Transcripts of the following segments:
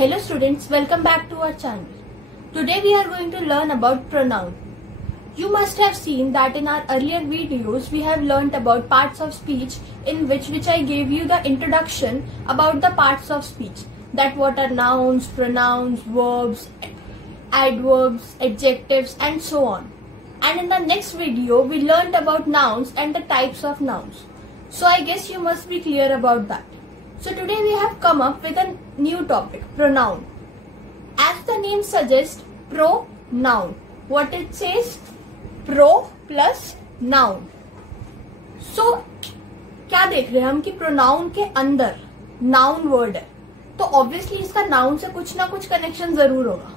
Hello students, welcome back to our channel. Today we are going to learn about pronoun. You must have seen that in our earlier videos we have learnt about parts of speech in which I gave you the introduction about the parts of speech. That what are nouns, pronouns, verbs, adverbs, adjectives and so on. And in the next video we learnt about nouns and the types of nouns. So I guess you must be clear about that. So today we have come up with a new topic, pronoun. As the name suggests, pronoun. What it says? Pro plus noun. So क्या देख रहे हैं हम कि pronoun के अंदर noun word है, तो obviously इसका noun से कुछ ना कुछ connection जरूर होगा.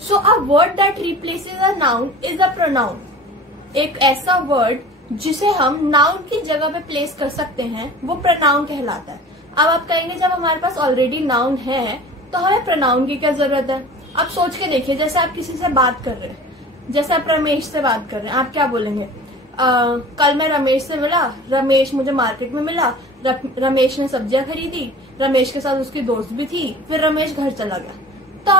So a word that replaces a noun is a pronoun. एक ऐसा word जिसे हम noun की जगह पे place कर सकते हैं वो pronoun कहलाता है. अब आप कहेंगे जब हमारे पास ऑलरेडी नाउन है तो हमें प्रोनाउन की क्या जरूरत है. अब सोच के देखिए, जैसे आप किसी से बात कर रहे हैं, जैसे आप रमेश से बात कर रहे हैं, आप क्या बोलेंगे? कल मैं रमेश से मिला, रमेश मुझे मार्केट में मिला, रमेश ने सब्जियां खरीदी, रमेश के साथ उसकी दोस्त भी थी, फिर रमेश घर चला गया. तो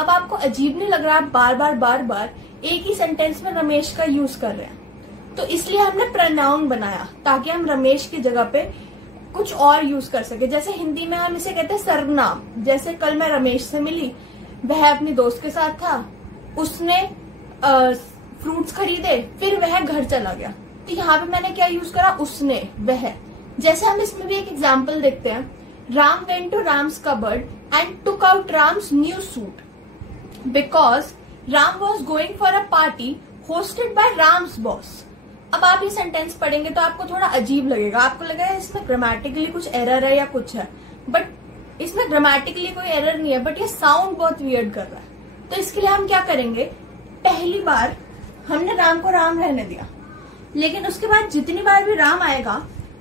अब आपको अजीब नहीं लग रहा? आप बार बार एक ही सेंटेंस में रमेश का यूज कर रहे हैं. तो इसलिए हमने प्रोनाउन बनाया ताकि हम रमेश की जगह पे कुछ और यूज कर सके. जैसे हिंदी में हम इसे कहते हैं सर्वनाम. जैसे कल मैं रमेश से मिली, वह अपनी दोस्त के साथ था, उसने फ्रूट्स खरीदे, फिर वह घर चला गया. तो यहाँ पे मैंने क्या यूज करा? उसने, वह. जैसे हम इसमें भी एक एग्जाम्पल देखते हैं. Ram went to Ram's cupboard and took out Ram's new suit because Ram was going for a party hosted by Ram's boss. अब आप ये सेंटेंस पढ़ेंगे तो आपको थोड़ा अजीब लगेगा. आपको लगेगा इसमें ग्रामेटिकली कुछ एरर है या कुछ है, बट इसमें ग्रामेटिकली कोई एरर नहीं है, बट ये साउंड बहुत वियर्ड कर रहा है. तो इसके लिए हम क्या करेंगे? पहली बार हमने राम को राम रहने दिया, लेकिन उसके बाद जितनी बार भी राम आएगा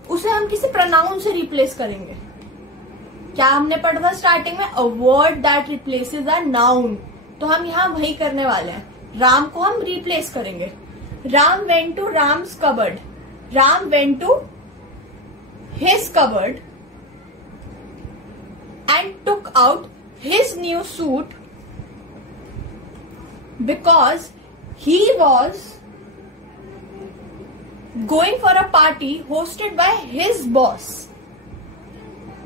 उसे हम किसी प्रोनाउन से रिप्लेस करेंगे. क्या हमने पढ़ा था स्टार्टिंग में? अ word that replaces a noun. तो हम यहाँ वही करने वाले हैं. राम को हम रिप्लेस करेंगे. Ram went to Ram's cupboard. Ram went to his cupboard and took out his new suit because he was going for a party hosted by his boss.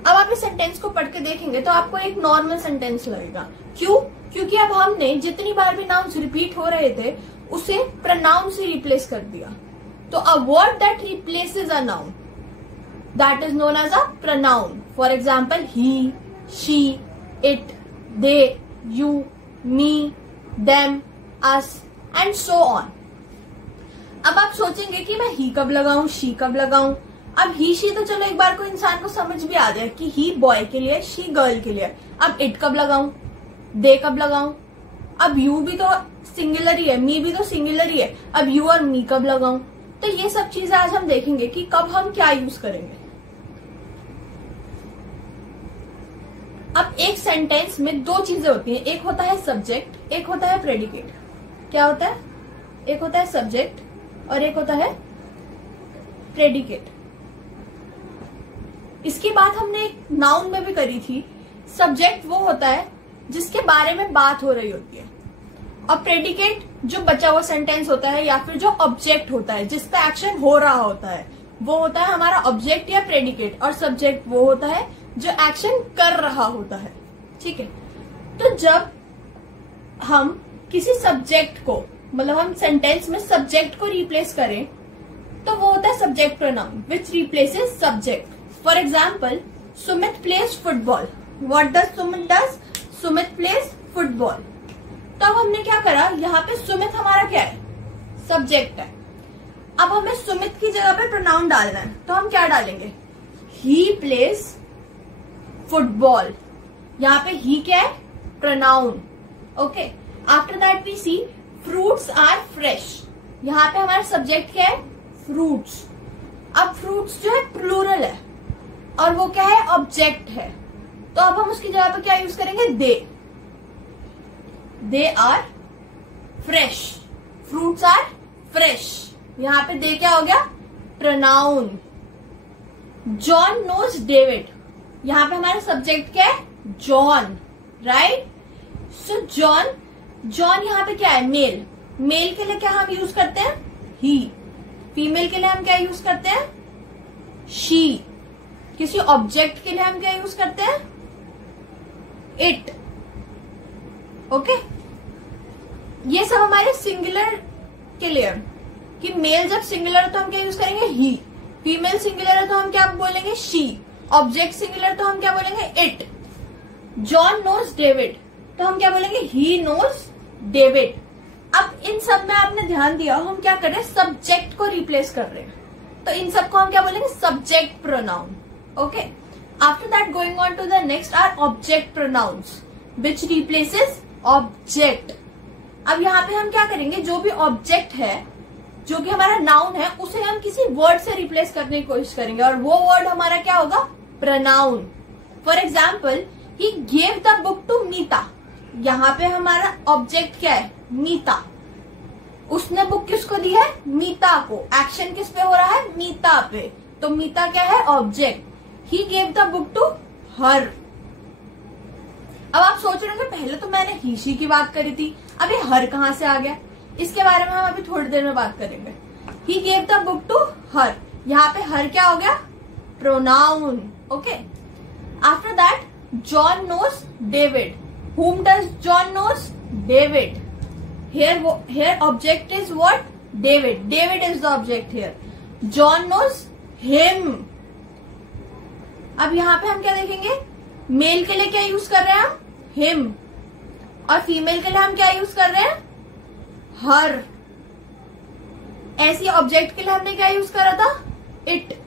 अब आप इस सेंटेंस को पढ़ के देखेंगे तो आपको एक नॉर्मल सेंटेंस लगेगा. क्यों? क्योंकि अब हमने जितनी बार भी नाउन्स रिपीट हो रहे थे उसे प्रोनाउन से रिप्लेस कर दिया. तो a word that replaces a noun that is known as a pronoun. For example he, she, it, they, you, me, them, us and so on. अब आप सोचेंगे कि मैं ही कब लगाऊं, शी कब लगाऊं. अब ही शी तो चलो एक बार को इंसान को समझ भी आ गया कि ही बॉय के लिए, शी गर्ल के लिए. अब इट कब लगाऊं, दे कब लगाऊं. अब यू भी तो सिंगुलर ही है, मी भी तो सिंगुलर ही है. अब यू और मी कब लगाऊं. तो ये सब चीजें आज हम देखेंगे कि कब हम क्या यूज करेंगे. अब एक सेंटेंस में दो चीजें होती हैं. एक होता है सब्जेक्ट, एक होता है प्रेडिकेट. क्या होता है? एक होता है सब्जेक्ट और एक होता है प्रेडिकेट. इसकी बात हमने एक नाउन में भी करी थी. सब्जेक्ट वो होता है जिसके बारे में बात हो रही होती है, और प्रेडिकेट जो बचा हुआ सेंटेंस होता है या फिर जो ऑब्जेक्ट होता है जिस पे एक्शन हो रहा होता है वो होता है हमारा ऑब्जेक्ट या प्रेडिकेट, और सब्जेक्ट वो होता है जो एक्शन कर रहा होता है. ठीक है. तो जब हम किसी सब्जेक्ट को, मतलब हम सेंटेंस में सब्जेक्ट को रिप्लेस करें तो वो होता है subject pronoun which replaces subject. For example, Sumit plays football. What does Sumit does? Sumit plays football. तो अब हमने क्या करा? यहाँ पे सुमित हमारा क्या है? सब्जेक्ट है. अब हमें सुमित की जगह पे प्रोनाउन डालना है, तो हम क्या डालेंगे? He plays football. यहाँ पे ही क्या है? Pronoun. Okay. After that we see fruits are fresh. यहाँ पे हमारा सब्जेक्ट क्या है? फ्रूट्स. अब फ्रूट्स जो है प्लूरल है और वो क्या है? ऑब्जेक्ट है. तो अब हम उसकी जगह पे क्या यूज करेंगे? They. They are fresh. Fruits are fresh. यहाँ पे दे क्या हो गया? प्रोनाउन. John knows David. यहाँ पे हमारा सब्जेक्ट क्या है? John. Right. So John, John यहाँ पे क्या है, मेल। मेल के लिए क्या हम यूज करते हैं, ही। फीमेल के लिए हम क्या यूज करते हैं, शी। किसी ऑब्जेक्ट के लिए हम क्या यूज करते हैं, इट। ओके, ये सब हमारे सिंगुलर के लिए। कि मेल जब सिंगुलर है तो हम क्या यूज करेंगे, ही। फीमेल सिंगुलर है तो हम क्या बोलेंगे, शी। ऑब्जेक्ट सिंगुलर तो हम क्या बोलेंगे, इट। जॉन नोज डेविड तो हम क्या बोलेंगे, ही नोज डेविड। अब इन सब में आपने ध्यान दिया, हम क्या कर रहे हैं, सब्जेक्ट को रिप्लेस कर रहे हैं। तो इन सबको हम क्या बोलेंगे, subject pronoun. Okay, after that going on to the next are object pronouns which replaces object. अब यहाँ पे हम क्या करेंगे, जो भी ऑब्जेक्ट है, जो कि हमारा नाउन है, उसे हम किसी वर्ड से रिप्लेस करने की कोशिश करेंगे, और वो वर्ड हमारा क्या होगा, pronoun. For example, he gave the book to Meeta. यहाँ पे हमारा ऑब्जेक्ट क्या है, मीता। उसने बुक किसको दी है, मीता को। एक्शन किस पे हो रहा है, मीता पे। तो मीता क्या है, object. He gave the book to her. अब आप सोच रहे होंगे, पहले तो मैंने ही शी की बात करी थी, अब ये हर कहां से आ गया। इसके बारे में हम अभी थोड़ी देर में बात करेंगे। He gave the book to her, यहाँ पे हर क्या हो गया, pronoun. Okay, after that John knows David. whom does John knows, David. Here object is what, David. David is the object here. John knows him. अब यहाँ पे हम क्या देखेंगे, मेल के लिए क्या यूज कर रहे हैं हम, him। और फीमेल के लिए हम क्या यूज कर रहे हैं, हर। ऐसी ऑब्जेक्ट के लिए हमने क्या यूज करा था, इट।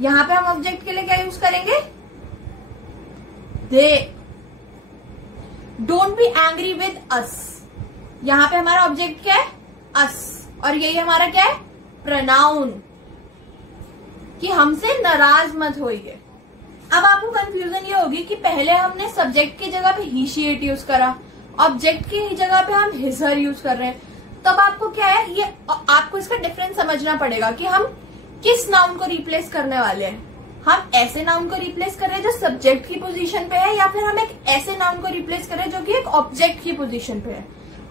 यहां पे हम ऑब्जेक्ट के लिए क्या यूज करेंगे, they. Don't be angry with us. यहां पे हमारा ऑब्जेक्ट क्या है, अस, और यही हमारा क्या है, प्रोनाउन। कि हमसे नाराज मत होइए। अब आपको कंफ्यूजन ये होगी कि पहले हमने सब्जेक्ट की जगह पे ही शी इट यूज करा, ऑब्जेक्ट की जगह पे हम हिज हर यूज कर रहे हैं। तब आपको क्या है, ये आपको इसका डिफरेंस समझना पड़ेगा कि हम किस नाउन को रिप्लेस करने वाले हैं। हम ऐसे नाउन को रिप्लेस कर रहे हैं जो सब्जेक्ट की पोजीशन पे है, या फिर हम एक ऐसे नाउन को रिप्लेस कर रहे हैं जो कि एक ऑब्जेक्ट की पोजीशन पे है।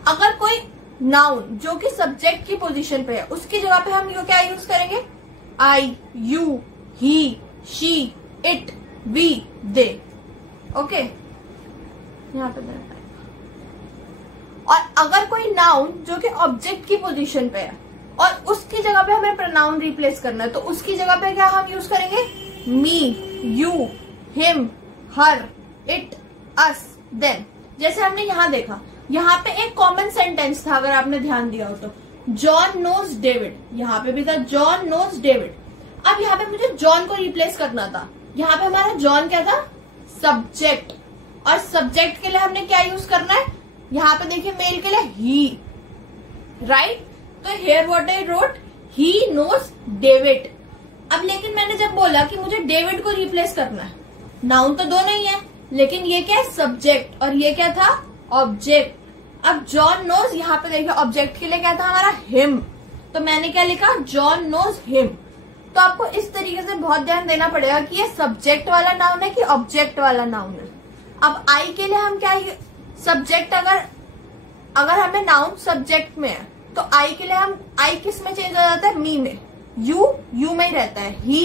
अगर कोई नाउन जो कि सब्जेक्ट की पोजीशन पे है, उसकी जगह पे हम क्या यूज करेंगे, I, you, he, she, it, we, they. Okay, यहाँ पे और अगर कोई नाउन जो कि ऑब्जेक्ट की पोजीशन पे है और उसकी जगह पे हमें प्रोनाउन रिप्लेस करना है, तो उसकी जगह पे क्या हम यूज करेंगे, me, you, him, her, it, us, them. जैसे हमने यहाँ देखा, यहाँ पे एक कॉमन सेंटेंस था, अगर आपने ध्यान दिया हो तो, जॉन नोज डेविड। यहाँ पे भी था जॉन नोज डेविड। अब यहाँ पे मुझे जॉन को रिप्लेस करना था। यहाँ पे हमारा जॉन क्या था, सब्जेक्ट। और सब्जेक्ट के लिए हमने क्या यूज करना है, यहाँ पे देखिए मेल के लिए ही, राइट। तो here what I wrote, he knows David. अब लेकिन मैंने जब बोला कि मुझे डेविड को रिप्लेस करना है, नाउन तो दो नहीं है, लेकिन ये क्या है, सब्जेक्ट, और ये क्या था, ऑब्जेक्ट। अब जॉन नोज, यहाँ पे देखिए ऑब्जेक्ट के लिए क्या था हमारा, हिम। तो मैंने क्या लिखा, जॉन नोज हिम। तो आपको इस तरीके से बहुत ध्यान देना पड़ेगा कि ये सब्जेक्ट वाला नाउन है कि ऑब्जेक्ट वाला नाउन है। अब आई के लिए हम क्या, सब्जेक्ट, अगर हमें नाउन सब्जेक्ट में है तो आई के लिए हम, आई किस में चेंज हो जाता है, मी में। यू में ही रहता है। ही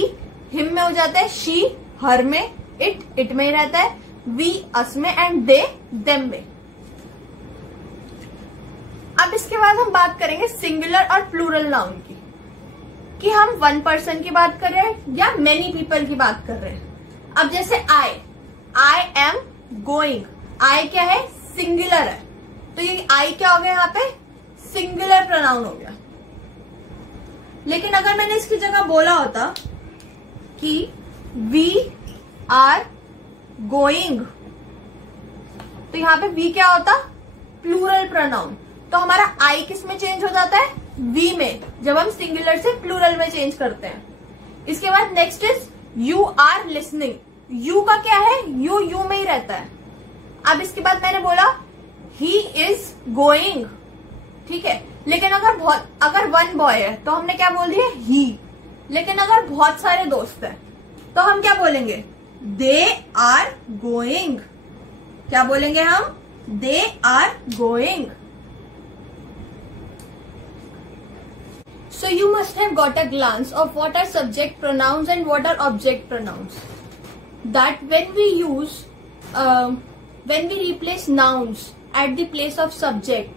हिम में हो जाता है। शी हर में। इट में ही रहता है। वी अस में। एंड दे देम में। अब इसके बाद हम बात करेंगे सिंगुलर और प्लूरल नाउन की, कि हम वन पर्सन की बात कर रहे हैं या मेनी पीपल की बात कर रहे हैं। अब जैसे आई एम गोइंग, आई क्या है, सिंगुलर है, तो ये आई क्या हो गया, यहाँ पे सिंगुलर प्रोनाउन हो गया। लेकिन अगर मैंने इसकी जगह बोला होता कि वी आर गोइंग, तो यहाँ पे वी क्या होता, प्लूरल प्रोनाउन। तो हमारा आई किस में चेंज हो जाता है, वी में, जब हम सिंगुलर से प्लूरल में चेंज करते हैं। इसके बाद next is you are listening. You का क्या है, यू में ही रहता है। अब इसके बाद मैंने बोला ही इज गोइंग, ठीक है। लेकिन अगर वन बॉय है तो हमने क्या बोल दिया, ही। लेकिन अगर बहुत सारे दोस्त हैं तो हम क्या बोलेंगे, दे आर गोइंग। क्या बोलेंगे हम? They are going. So you must have got a glance of what are subject pronouns and what are object pronouns. That when we replace nouns at the place of subject,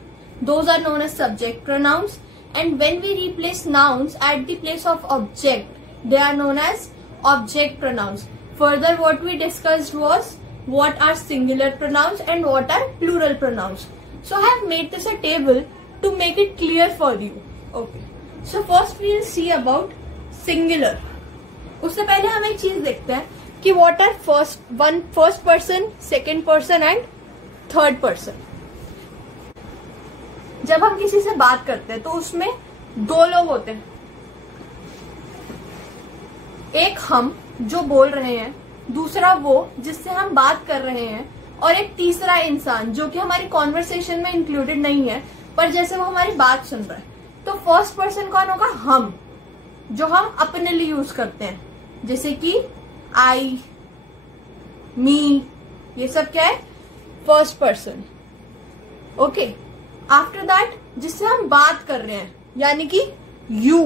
those are known as subject pronouns, and when we replace nouns at the place of object, they are known as object pronouns. Further, what we discussed was what are singular pronouns and what are plural pronouns. So I have made this a table to make it clear for you. Okay. So first we will see about singular. उससे पहले हम एक चीज देखते हैं कि what are first person, second person and third person. जब हम किसी से बात करते हैं तो उसमें दो लोग होते हैं. एक हम जो बोल रहे हैं, दूसरा वो जिससे हम बात कर रहे हैं, और एक तीसरा इंसान जो कि हमारी कॉन्वर्सेशन में इंक्लूडेड नहीं है पर जैसे वो हमारी बात सुन रहा है. तो फर्स्ट पर्सन कौन होगा? हम, जो हम अपने लिए यूज करते हैं, जैसे कि आई, मी, ये सब क्या है? First person. Okay. After that जिससे हम बात कर रहे हैं यानी कि यू,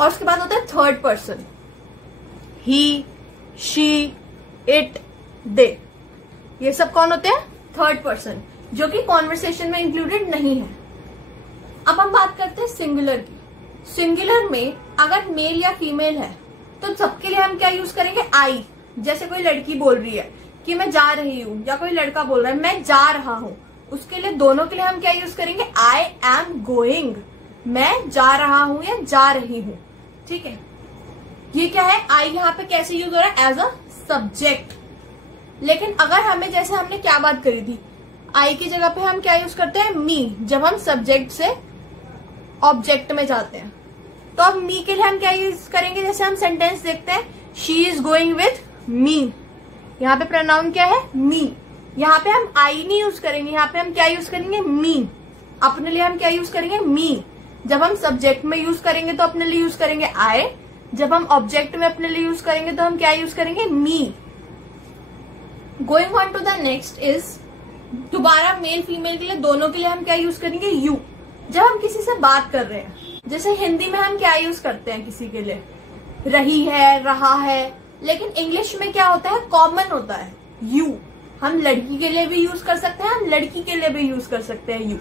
और उसके बाद होता है third person, he, she, it, they. ये सब कौन होते हैं? थर्ड पर्सन, जो कि कॉन्वर्सेशन में इंक्लूडेड नहीं है. अब हम बात करते हैं सिंगुलर की. सिंगुलर में अगर मेल या फीमेल है तो सबके लिए हम क्या यूज करेंगे? आई. जैसे कोई लड़की बोल रही है कि मैं जा रही हूं, या कोई लड़का बोल रहा है मैं जा रहा हूं, उसके लिए दोनों के लिए हम क्या यूज करेंगे? I am going. मैं जा रहा हूं या जा रही हूं. ठीक है. ये क्या है? आई यहाँ पे कैसे यूज हो रहा है? As a subject. लेकिन अगर हमें, जैसे हमने क्या बात करी थी, आई की जगह पे हम क्या यूज करते हैं? मी. जब हम सब्जेक्ट से ऑब्जेक्ट में जाते हैं तो अब मी के लिए हम क्या यूज करेंगे? जैसे हम सेंटेंस देखते हैं, she is going with me. यहाँ पे प्रोनाउन क्या है? मी. यहाँ पे हम आई नहीं यूज करेंगे, यहाँ पे हम क्या यूज करेंगे? मी. अपने लिए हम क्या यूज करेंगे? मी. जब हम सब्जेक्ट में यूज करेंगे तो अपने लिए यूज करेंगे आई. जब हम ऑब्जेक्ट में अपने लिए यूज करेंगे तो हम क्या यूज करेंगे? Me. Going on to the next is, दोबारा मेल फीमेल के लिए दोनों के लिए हम क्या यूज करेंगे? यू. जब हम किसी से बात कर रहे हैं, जैसे हिंदी में हम क्या यूज करते हैं किसी के लिए? रही है, रहा है. लेकिन इंग्लिश में क्या होता है? कॉमन होता है यू. हम लड़की के लिए भी यूज कर सकते हैं, हम लड़की के लिए भी यूज कर सकते हैं you.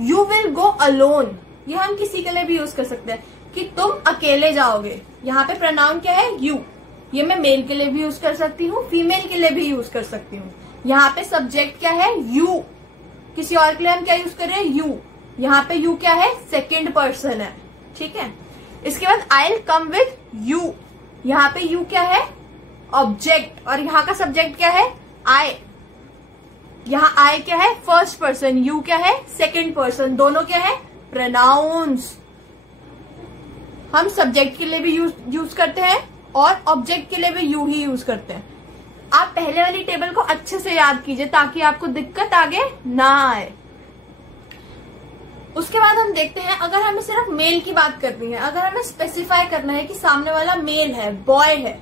You will go alone, ये हम किसी के लिए भी यूज कर सकते हैं कि तुम अकेले जाओगे. यहाँ पे प्रोनाउन क्या है? यू. ये मैं मेल के लिए भी यूज कर सकती हूँ, फीमेल के लिए भी यूज कर सकती हूँ. यहाँ पे सब्जेक्ट क्या है? यू. किसी और के लिए हम क्या यूज कर रहे हैं? यू. यहाँ पे यू क्या है? सेकेंड पर्सन है. ठीक है. इसके बाद I will come with you. यहाँ पे यू क्या है? ऑब्जेक्ट. और यहाँ का सब्जेक्ट क्या है? आई. यहाँ आई क्या है? First person. यू क्या है? Second person. दोनों क्या है? प्रोनाउंस. हम सब्जेक्ट के लिए भी यूज करते हैं और ऑब्जेक्ट के लिए भी यू ही यूज करते हैं. आप पहले वाली टेबल को अच्छे से याद कीजिए ताकि आपको दिक्कत आगे ना आए. उसके बाद हम देखते हैं, अगर हमें सिर्फ मेल की बात करनी है, अगर हमें स्पेसिफाई करना है कि सामने वाला मेल है, बॉय है,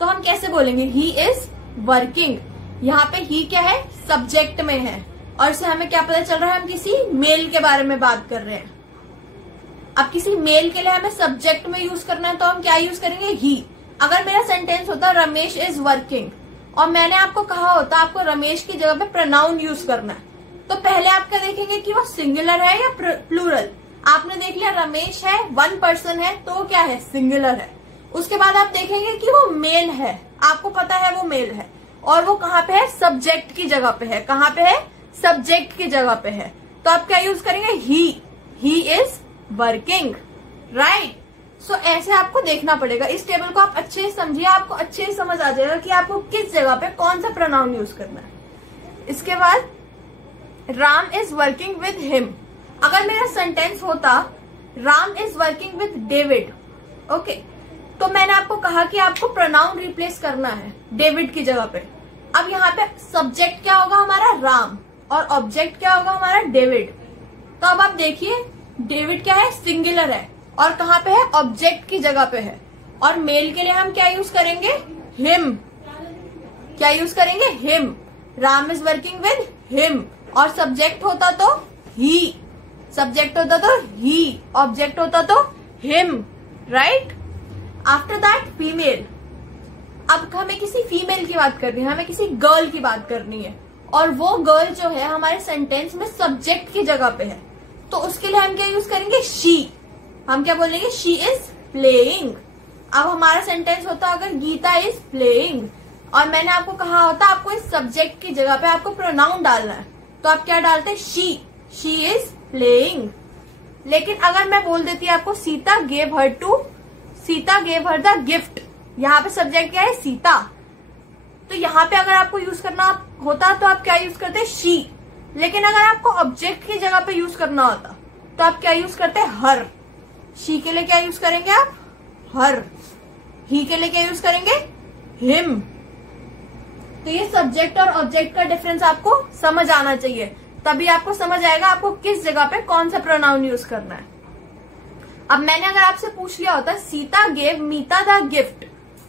तो हम कैसे बोलेंगे? He is working. यहाँ पे ही क्या है? सब्जेक्ट में है, और इससे हमें क्या पता चल रहा है? हम किसी मेल के बारे में बात कर रहे हैं. अब किसी मेल के लिए हमें सब्जेक्ट में यूज करना है तो हम क्या यूज करेंगे? ही. अगर मेरा सेंटेंस होता रमेश इज वर्किंग और मैंने आपको कहा होता आपको रमेश की जगह पे प्रोनाउन यूज करना है, तो पहले आप क्या देखेंगे कि वो सिंगुलर है या प्लूरल. आपने देख लिया रमेश है, वन पर्सन है, तो वो क्या है? सिंगुलर है. उसके बाद आप देखेंगे कि वो मेल है, आपको पता है वो मेल है, और वो कहाँ पे है? सब्जेक्ट की जगह पे है. कहाँ पे है? सब्जेक्ट की जगह पे है. तो आप क्या यूज करेंगे? He is working. राइट. सो ऐसे आपको देखना पड़ेगा. इस टेबल को आप अच्छे से समझिए, आपको अच्छे से समझ आ जाएगा कि आपको किस जगह पे कौन सा प्रोनाउन यूज करना है. इसके बाद Ram is working with him. अगर मेरा सेंटेंस होता Ram is working with David, okay, तो मैंने आपको कहा कि आपको प्रोनाउन रिप्लेस करना है डेविड की जगह पे. अब यहाँ पे सब्जेक्ट क्या होगा? हमारा राम, और ऑब्जेक्ट क्या होगा? हमारा डेविड. तो अब आप देखिए, डेविड क्या है? सिंगुलर है, और कहाँ पे है? ऑब्जेक्ट की जगह पे है. और मेल के लिए हम क्या यूज करेंगे? हिम. क्या यूज करेंगे? Him. Ram is working with him, और सब्जेक्ट होता तो ही, सब्जेक्ट होता तो ही, ऑब्जेक्ट होता तो him, right. After that female, अब हमें किसी फीमेल की बात करनी है, हमें किसी गर्ल की बात करनी है, और वो गर्ल जो है हमारे सेंटेंस में सब्जेक्ट की जगह पे है, तो उसके लिए हम क्या यूज करेंगे, शी। हम क्या बोलेंगे, शी इज प्लेइंग। अब हमारा सेंटेंस होता अगर गीता इज प्लेइंग, और मैंने आपको कहा होता आपको इस सब्जेक्ट की जगह पे आपको प्रोनाउन डालना है, तो आप क्या डालते, शी इज प्लेइंग। लेकिन अगर मैं बोल देती आपको Sita gave her the gift, यहाँ पे सब्जेक्ट क्या है, सीता, तो यहाँ पे अगर आपको यूज करना होता तो आप क्या यूज करते, शी। लेकिन अगर आपको ऑब्जेक्ट की जगह पे यूज करना होता तो आप क्या यूज करते, हर। शी के लिए क्या यूज करेंगे आप, हर। ही के लिए क्या यूज करेंगे, हिम। तो ये सब्जेक्ट और ऑब्जेक्ट का डिफरेंस आपको समझ आना चाहिए, तभी आपको समझ आएगा आपको किस जगह पे कौन सा प्रोनाउन यूज करना है। अब मैंने अगर आपसे पूछ लिया होता Sita gave Meeta the gift,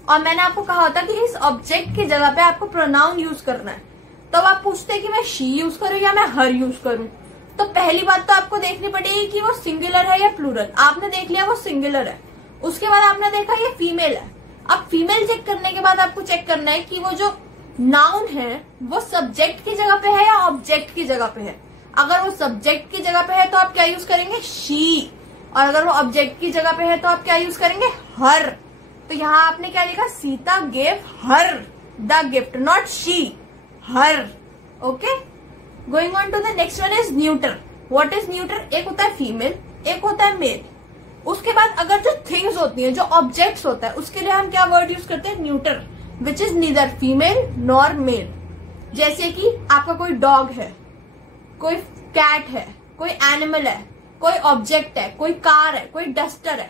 और मैंने आपको कहा होता कि इस ऑब्जेक्ट की जगह पे आपको प्रोनाउन यूज करना है, तब तो आप पूछते कि मैं शी यूज करूं या मैं हर यूज करूं। तो पहली बात तो आपको देखनी पड़ेगी कि वो सिंगुलर है या प्लूरल। आपने देख लिया वो सिंगुलर है, उसके बाद आपने देखा ये फीमेल है। अब फीमेल चेक करने के बाद आपको चेक करना है कि वो जो नाउन है वो सब्जेक्ट की जगह पे है या ऑब्जेक्ट की जगह पे है। अगर वो सब्जेक्ट की जगह पे है तो आप क्या यूज करेंगे, शी, और अगर वो ऑब्जेक्ट की जगह पे है तो आप क्या यूज करेंगे, हर। तो यहाँ आपने क्या लिखा, Sita gave her the gift, not she, her. Okay, going on to the next one is neuter. What is neuter, एक होता है फीमेल, एक होता है मेल। उसके बाद अगर जो थिंग्स होती हैं, जो ऑब्जेक्ट्स होता है, उसके लिए हम क्या वर्ड यूज करते हैं, neuter, which is neither female nor male. जैसे कि आपका कोई डॉग है, कोई कैट है, कोई एनिमल है, कोई ऑब्जेक्ट है, कोई कार है, कोई डस्टर है,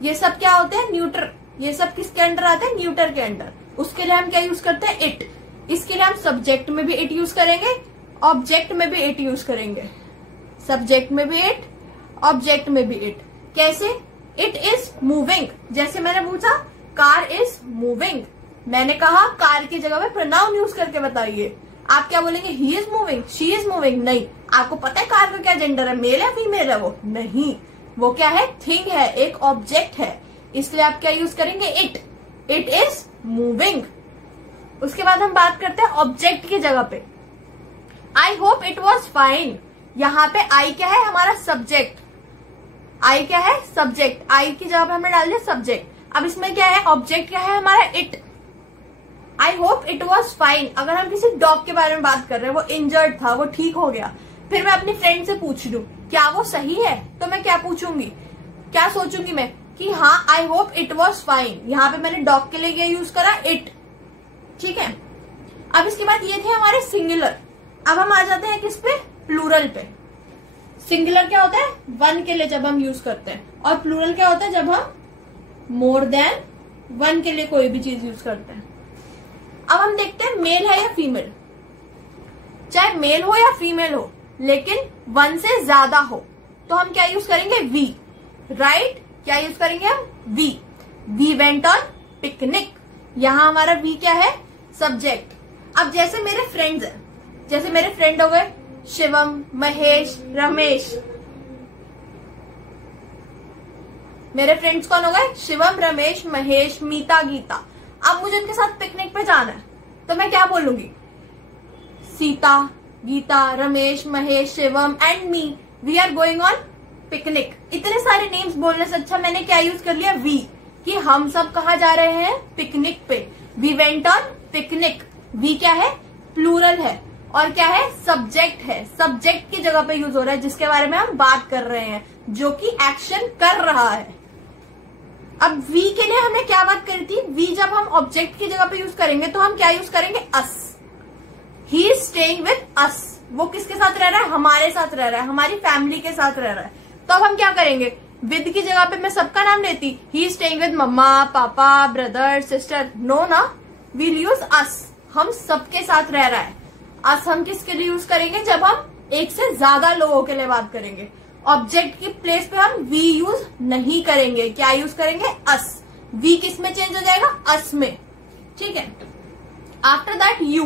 ये सब क्या होते हैं, न्यूटर। ये सब किसके अंडर आते हैं, न्यूटर के अंडर। उसके लिए हम क्या यूज करते हैं, इट। इसके लिए हम सब्जेक्ट में भी इट यूज करेंगे, ऑब्जेक्ट में भी इट यूज करेंगे। सब्जेक्ट में भी इट, ऑब्जेक्ट में भी इट। कैसे, इट इज मूविंग, जैसे मैंने पूछा कार इज मूविंग, मैंने कहा कार की जगह पे प्रोनाउन यूज करके बताइए। आप क्या बोलेंगे, he is moving, she is moving. नहीं, आपको पता है कार का क्या जेंडर है, मेल है फीमेल है, वो नहीं, वो क्या है, थिंग है, एक ऑब्जेक्ट है, इसलिए आप क्या यूज करेंगे, इट। It is moving. उसके बाद हम बात करते हैं ऑब्जेक्ट की जगह पे। I hope it was fine, यहाँ पे आई क्या है, हमारा सब्जेक्ट। आई क्या है, सब्जेक्ट। आई की जगह पे हमने डाल दिया सब्जेक्ट। अब इसमें क्या है, ऑब्जेक्ट क्या है हमारा, it. I hope it was fine, अगर हम किसी डॉग के बारे में बात कर रहे हैं, वो इंजर्ड था, वो ठीक हो गया, फिर मैं अपनी फ्रेंड से पूछ लूं क्या वो सही है, तो मैं क्या पूछूंगी, क्या सोचूंगी मैं कि हाँ I hope it was fine. यहाँ पे मैंने डॉग के लिए क्या यूज करा, इट। ठीक है, अब इसके बाद ये थे हमारे सिंगुलर। अब हम आ जाते हैं किस पे, प्लूरल पे। सिंगुलर क्या होता है, वन के लिए जब हम यूज करते हैं, और प्लूरल क्या होता है जब हम मोर देन वन के लिए कोई भी चीज यूज करते हैं। अब हम देखते हैं मेल है या फीमेल। चाहे मेल हो या फीमेल हो, लेकिन वन से ज्यादा हो, तो हम क्या यूज करेंगे, वी, राइट। क्या यूज करेंगे हम, we. We went on picnic, यहां हमारा वी क्या है, सब्जेक्ट। अब जैसे मेरे फ्रेंड्स हैं, जैसे मेरे फ्रेंड हो गए शिवम, महेश, रमेश। मेरे फ्रेंड्स कौन हो गए, शिवम, रमेश, महेश, मीता, गीता। अब मुझे उनके साथ पिकनिक पे जाना है, तो मैं क्या बोलूंगी, Sita, Geeta, Ramesh, Mahesh, Shivam and me, we are going on picnic. इतने सारे नेम्स बोलने से अच्छा मैंने क्या यूज कर लिया, वी, कि हम सब कहाँ जा रहे हैं, पिकनिक पे। We went on picnic. We क्या है, प्लूरल है, और क्या है, सब्जेक्ट है। सब्जेक्ट की जगह पे यूज हो रहा है, जिसके बारे में हम बात कर रहे हैं, जो कि एक्शन कर रहा है। अब वी के लिए हमने क्या बात करी थी, वी जब हम ऑब्जेक्ट की जगह पे यूज करेंगे तो हम क्या यूज करेंगे, us. He is staying with us, वो किसके साथ रह रहा है, हमारे साथ रह रहा है, हमारी फैमिली के साथ रह रहा है। तो अब हम क्या करेंगे, विद की जगह पे मैं सबका नाम लेती, ही इज स्टेइंग विद मम्मा, पापा, ब्रदर, सिस्टर, नो ना, वील यूज अस, हम सबके साथ रह रहा है। अस हम किसके लिए यूज करेंगे, जब हम एक से ज्यादा लोगों के लिए बात करेंगे। ऑब्जेक्ट की प्लेस पे हम वी यूज नहीं करेंगे, क्या यूज करेंगे, अस। वी किस में चेंज हो जाएगा, अस में। ठीक है, आफ्टर दैट यू।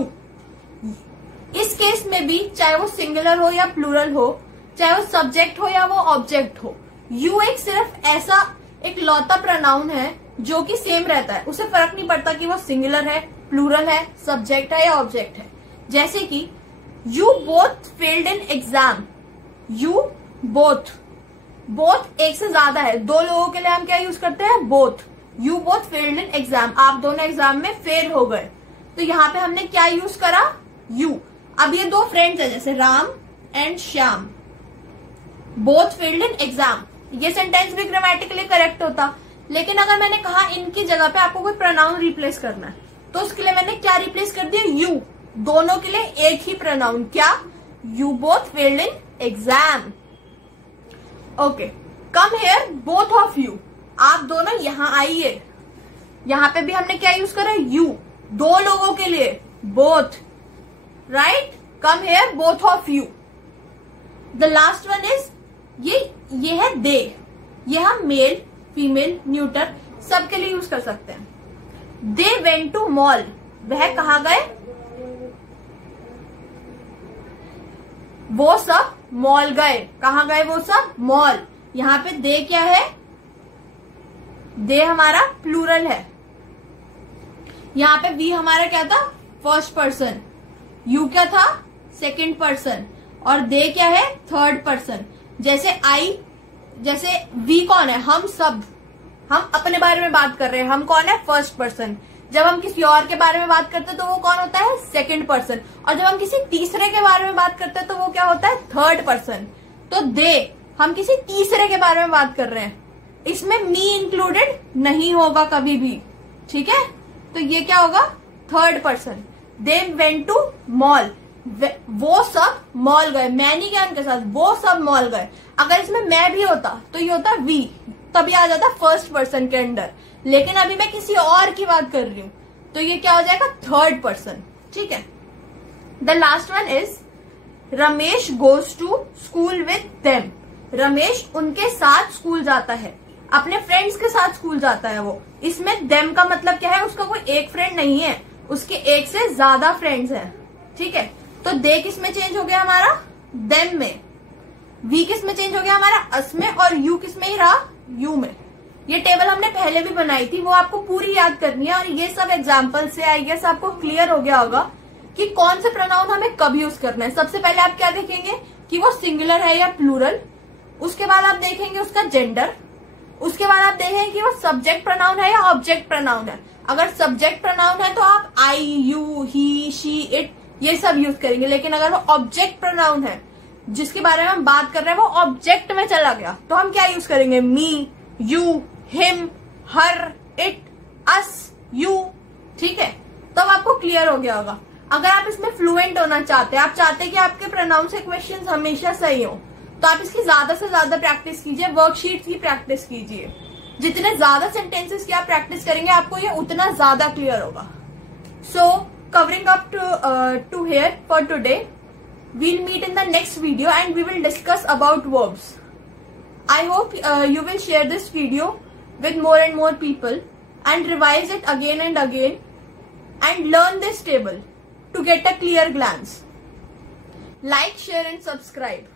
इस केस में भी चाहे वो सिंगुलर हो या प्लूरल हो, चाहे वो सब्जेक्ट हो या वो ऑब्जेक्ट हो, यू एक सिर्फ ऐसा एक लौता प्रोनाउन है जो कि सेम रहता है। उसे फर्क नहीं पड़ता कि वो सिंगुलर है, प्लूरल है, सब्जेक्ट है या ऑब्जेक्ट है। जैसे कि you both failed in exam, you both, both एक से ज्यादा है, दो लोगों के लिए हम क्या यूज करते हैं, both. You both failed in exam, आप दोनों एग्जाम में फेल हो गए, तो यहाँ पे हमने क्या यूज करा, यू। अब ये दो फ्रेंड्स है जैसे Ram and Shyam, both failed in exam, ये सेंटेंस भी ग्रामेटिकली करेक्ट होता। लेकिन अगर मैंने कहा इनकी जगह पे आपको कोई प्रोनाउन रिप्लेस करना है, तो उसके लिए मैंने क्या रिप्लेस कर दिया, यू। दोनों के लिए एक ही प्रोनाउन, क्या, you both failed in exam. Okay, come here both of you, आप दोनों यहां आइए। यहां पे भी हमने क्या यूज करा, यू, दो लोगों के लिए, both, right. Come here both of you. The last one is ये है दे, ये हम मेल, फीमेल, न्यूटर सबके लिए यूज कर सकते हैं। दे वेंट टू मॉल, वह कहां गए, वो सब मॉल गए, कहां गए वो सब, मॉल। यहां पे दे क्या है, दे हमारा प्लूरल है। यहां पे वी हमारा क्या था, फर्स्ट पर्सन, यू क्या था, सेकंड पर्सन, और दे क्या है, थर्ड पर्सन। जैसे आई, जैसे वी कौन है, हम सब, हम अपने बारे में बात कर रहे हैं, हम कौन है, फर्स्ट पर्सन। जब हम किसी और के बारे में बात करते हैं तो वो कौन होता है, सेकंड पर्सन। और जब हम किसी तीसरे के बारे में बात करते हैं तो वो क्या होता है, थर्ड पर्सन। तो दे, हम किसी तीसरे के बारे में बात कर रहे हैं, इसमें मी इंक्लूडेड नहीं होगा कभी भी, ठीक है। तो ये क्या होगा, third person. They went to mall, वो सब मॉल गए, मैं नहीं गया उनके साथ, वो सब मॉल गए। अगर इसमें मैं भी होता तो ये होता वी, तभी आ जाता फर्स्ट पर्सन के अंडर। लेकिन अभी मैं किसी और की बात कर रही हूं, तो ये क्या हो जाएगा, थर्ड पर्सन, ठीक है। The last one is Ramesh goes to school with them, Ramesh उनके साथ स्कूल जाता है, अपने फ्रेंड्स के साथ स्कूल जाता है वो। इसमें देम का मतलब क्या है, उसका कोई एक फ्रेंड नहीं है, उसके एक से ज्यादा फ्रेंड्स हैं, ठीक है। तो दे किस में चेंज हो गया हमारा, देम में। वी किस में चेंज हो गया हमारा, अस में, और यू किस में ही रहा, यू में। ये टेबल हमने पहले भी बनाई थी, वो आपको पूरी याद करनी है। और ये सब एग्जाम्पल से आई गेस आपको क्लियर हो गया होगा कि कौन से प्रोनाउन हमें कब यूज करना है। सबसे पहले आप क्या देखेंगे कि वो सिंगुलर है या प्लूरल, उसके बाद आप देखेंगे उसका जेंडर, उसके बाद आप देखेंगे कि वो सब्जेक्ट प्रोनाउन है या ऑब्जेक्ट प्रोनाउन है। अगर सब्जेक्ट प्रोनाउन है तो आप आई, यू, ही, शी, इट ये सब यूज करेंगे। लेकिन अगर वो ऑब्जेक्ट प्रोनाउन है, जिसके बारे में हम बात कर रहे हैं वो ऑब्जेक्ट में चला गया, तो हम क्या यूज करेंगे, me, you, him, her, it, us, you, ठीक है। तो अब आपको क्लियर हो गया होगा। अगर आप इसमें फ्लुएंट होना चाहते हैं, आप चाहते हैं कि आपके प्रोनाउन से क्वेश्चंस हमेशा सही हो, तो आप इसकी ज्यादा से ज्यादा प्रैक्टिस कीजिए, वर्कशीट की प्रैक्टिस कीजिए। जितने ज्यादा सेंटेंसेस की आप प्रैक्टिस करेंगे आपको ये उतना ज्यादा क्लियर होगा। So covering up to here for today, we'll meet in the next video and we will discuss about verbs. I hope you will share this video with more and more people and revise it again and again and learn this table to get a clear glance. Like, share and subscribe.